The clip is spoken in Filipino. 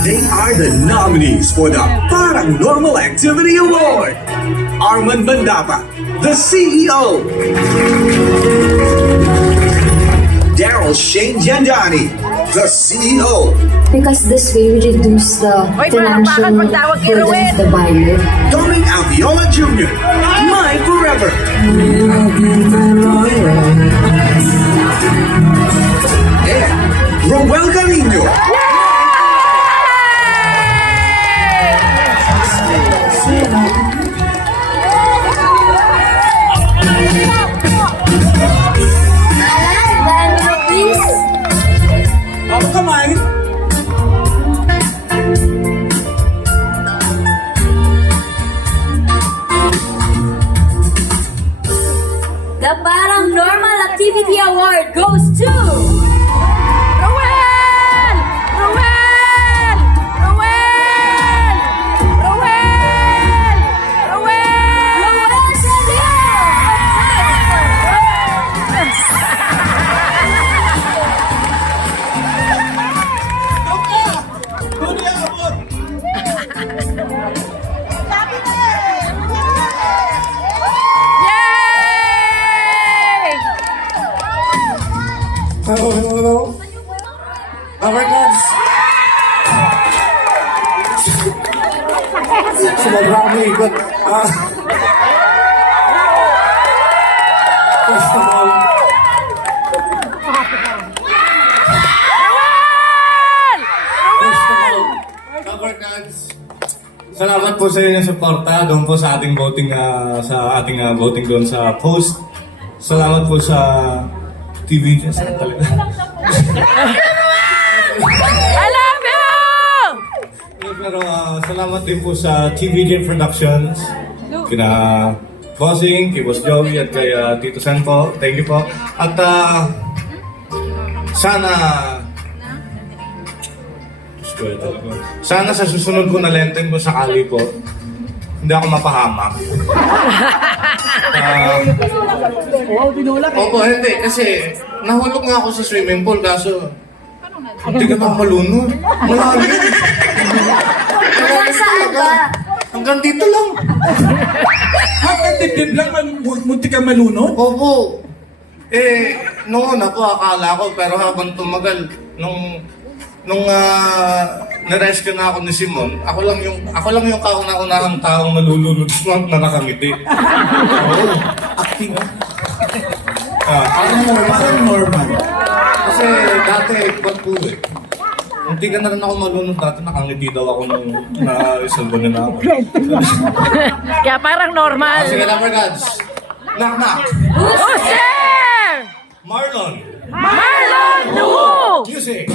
They are the nominees for the Paranormal Activity Award. Arman Mandapa, the CEO. Daryl Shane Jandani, the CEO. Because this way we reduce the financial burden of the buyer. Dominic Aviola Jr., My Forever. And Roel Carino. Oh, come on. The Paranormal Activity Award goes to... Roel! Roel! Roel! Roel! Roel! Yay! Hello. Our gods. Sumobra kami ikot. First of all, Cover Cards. Salamat po sa inyong suporta doon po sa ating voting voting doon sa post. Salamat po sa TV saan talaga. I love you! Pero salamat din po sa TVJ Productions. Kina Bossing, kay Boss Joey at kay Tito Sen po. Thank you po. At sana sa susunod ko na lenten ko sakali po, hindi ako mapahamak. Opo, hindi. Kasi nahulog nga ako sa swimming pool kaso hindi ka na malunod. Malalim. Hanggang saan ba? Hanggang dito lang. Hanggang dibdib lang, munti ka malunod? Opo. Noon ako akala ko, pero habang tumagal, nung na-rescue na ako ni Simon, ako lang yung kauna-unahang taong nalulunod na nakangiti. Oo. Acting, ha? Parang Parang normal. kasi dati, pag po hindi ka na rin ako malunod dati, nakangiti daw ako nung na-isalbo na ako. Kaya parang normal. Sige, Lover Gods. Knock, knock. Who's there? Marlon. Marlon! Who? Music.